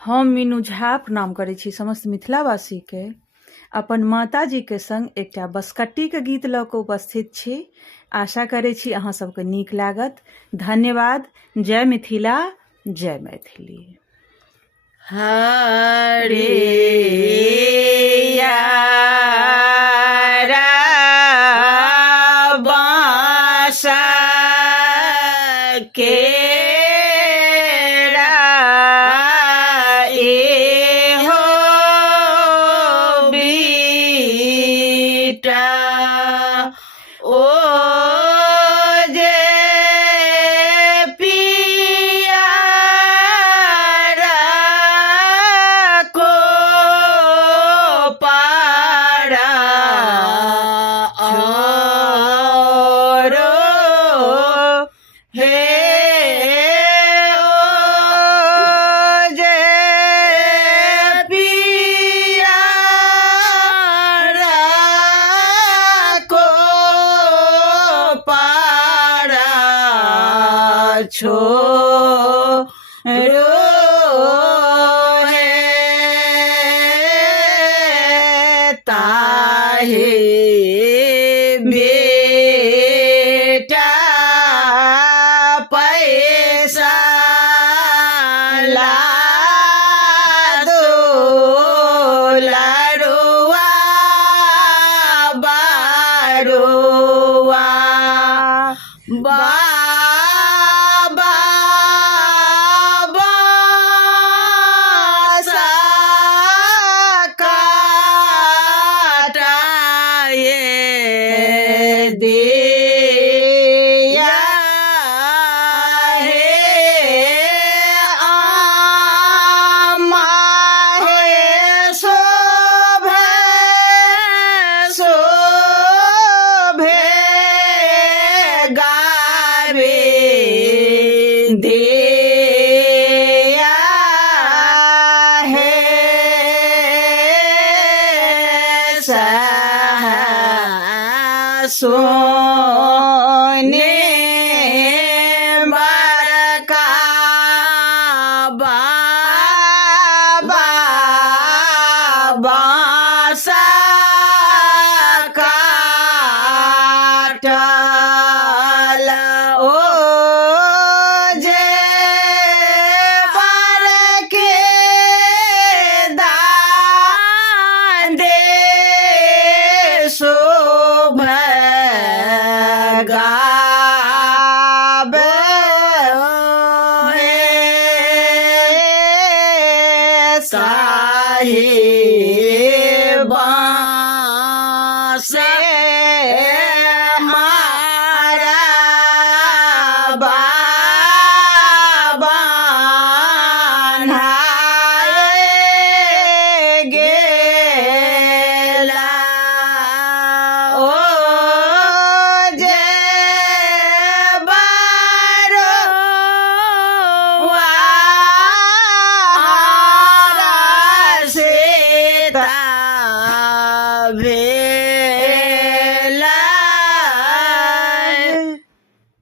हम मीनू झा प्रणाम करै छी समस्त मिथिलावासीके। अपन माताजीके संग एकटा बसकट्टीके गीत लऽ कऽ उपस्थित छी। आशा करै छी अहाँ सबके नीक लागत। धन्यवाद। जय मिथिला, जय मैथिली। हरे बासा के छोरो है ताहे बेटा पैसा ला दो लाडुआ बारुआ सोने बड़का बाबा बासा काटल ओ जे बड़के दान दे शोभ गावे साहिब से मारा बाबा नहाए गेला ओ सीता